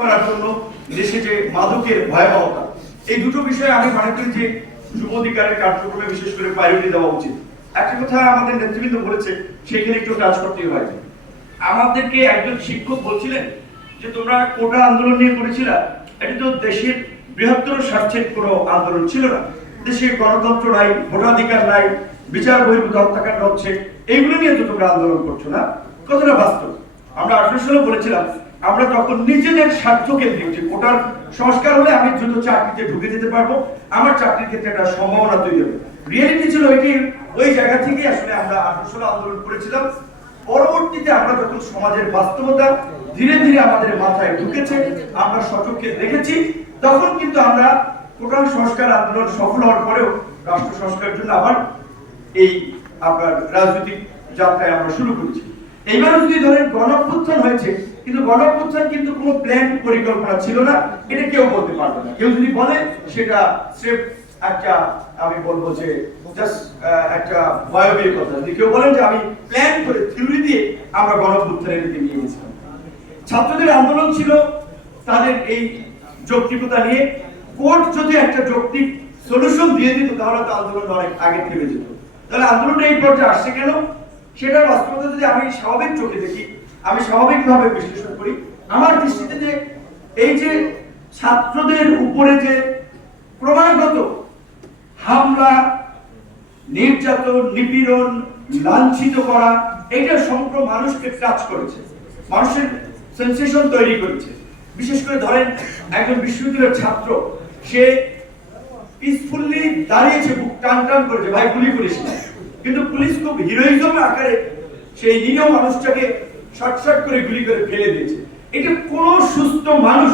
করার জন্য দেশে যে মাদকের ভয়াবহতা, এই দুটো বিষয়ে আমি মনে করি যে যুব অধিকারের কার্যক্রমে বিশেষ করে প্রায়োরিটি দেওয়া উচিত। একটা কথা আমাদের নেতৃবৃন্দ বলেছে, সেখানে একটু টাচ করতেই হয়। আমাদেরকে একজন শিক্ষক বলছিলেন যে তোমরা কোটা আন্দোলন নিয়ে করেছিলা, এটা তো দেশের বৃহত্তর স্বার্থের কোনো আন্দোলন ছিল না। দেশে গণতন্ত্র নাই, ভোটাধিকার নাই, বিচার বহির্ভূত হত্যাকাণ্ড হচ্ছে, এইগুলো নিয়ে তো তোমরা আন্দোলন করছো না। কতটা বাস্তব? আমরা 18 সালে বলেছিলাম আমরা তখন নিজেদের স্বার্থ কেন্দ্রিক যে কোটার সংস্কার হলে আমি দ্রুত চাকরিতে ঢুকে যেতে পারবো, আমার চাকরির ক্ষেত্রে একটা সম্ভাবনা তৈরি হবে। রিয়েলিটি ছিল এটি, ওই জায়গা থেকে আসলে আমরা 18 সালে আন্দোলন করেছিলাম। পরবর্তীতে আমরা যখন সমাজের বাস্তবতা ধীরে ধীরে আমাদের মাথায় ঢুকেছে, আমরা সচক্ষে দেখেছি, তখন কিন্তু আমরা কোটার সংস্কার আন্দোলন সফল হওয়ার পরেও রাষ্ট্র সংস্কারের জন্য আবার এই আপনার রাজনৈতিক যাত্রায় আমরা শুরু করেছি। এইবার যদি ধরেন গণঅভ্যুত্থান হয়েছে, কিন্তু গণঅভ্যুত্থান কিন্তু কোনো প্ল্যান পরিকল্পনা ছিল না, এটা কেউ বলতে পারবে না। কেউ যদি বলে সেটা স্রেফ একটা, আমি বলবো যে জাস্ট একটা বায়োবির কথা। যদি কেউ বলেন যে আমি প্ল্যান করে থিওরি দিয়ে আমরা গণঅভ্যুত্থানের দিকে নিয়ে গেছিলাম। ছাত্রদের আন্দোলন ছিল তাদের এই যৌক্তিকতা নিয়ে। কোর্ট যদি একটা যৌক্তিক সলিউশন দিয়ে দিত তাহলে তো আন্দোলন অনেক আগে থেমে যেত। তাহলে আন্দোলনটা এই পর্যায়ে আসছে কেন? সেটার বাস্তবতা যদি আমি স্বাভাবিক চোখে দেখি, আমি স্বাভাবিকভাবে বিশ্লেষণ করি, আমার দৃষ্টিতে যে এই যে ছাত্রদের উপরে যে ক্রমাগত হামলা, নির্যাতন, নিপীড়ন, লাঞ্ছিত করা, এইটা সমগ্র মানুষকে টাচ করেছে, মানুষের সেন্সেশন তৈরি করেছে। বিশেষ করে ধরেন একজন বিশ্ববিদ্যালয়ের ছাত্র, সে পিসফুলি দাঁড়িয়েছে, বুক টান টান করেছে, ভাই গুলি করিস না, কিন্তু পুলিশ খুব হিরোইজম আকারে সেই নিরীহ মানুষটাকে শর্ট করে গুলি করে ফেলে দিয়েছে। এটা কোন সুস্থ মানুষ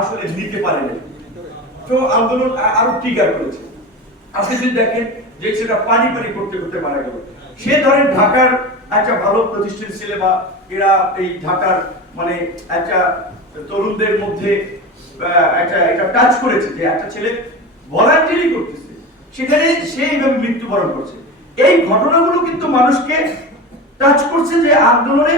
আসলে নিতে পারে না। তো আন্দোলন আরো ট্রিগার করেছে। আজকে যদি দেখেন যে সেটা পানি করতে করতে মারা গেল। সে ধরেন ঢাকার একটা ভালো প্রতিষ্ঠিত ছেলে, বা এরা এই ঢাকার মানে একটা তরুণদের মধ্যে একটা টাচ করেছে যে একটা ছেলে ভলান্টিয়ারি করতেছে, সেখানে সে এইভাবে মৃত্যুবরণ করছে। এই ঘটনাগুলো কিন্তু মানুষকে টাচ করছে যে আন্দোলনে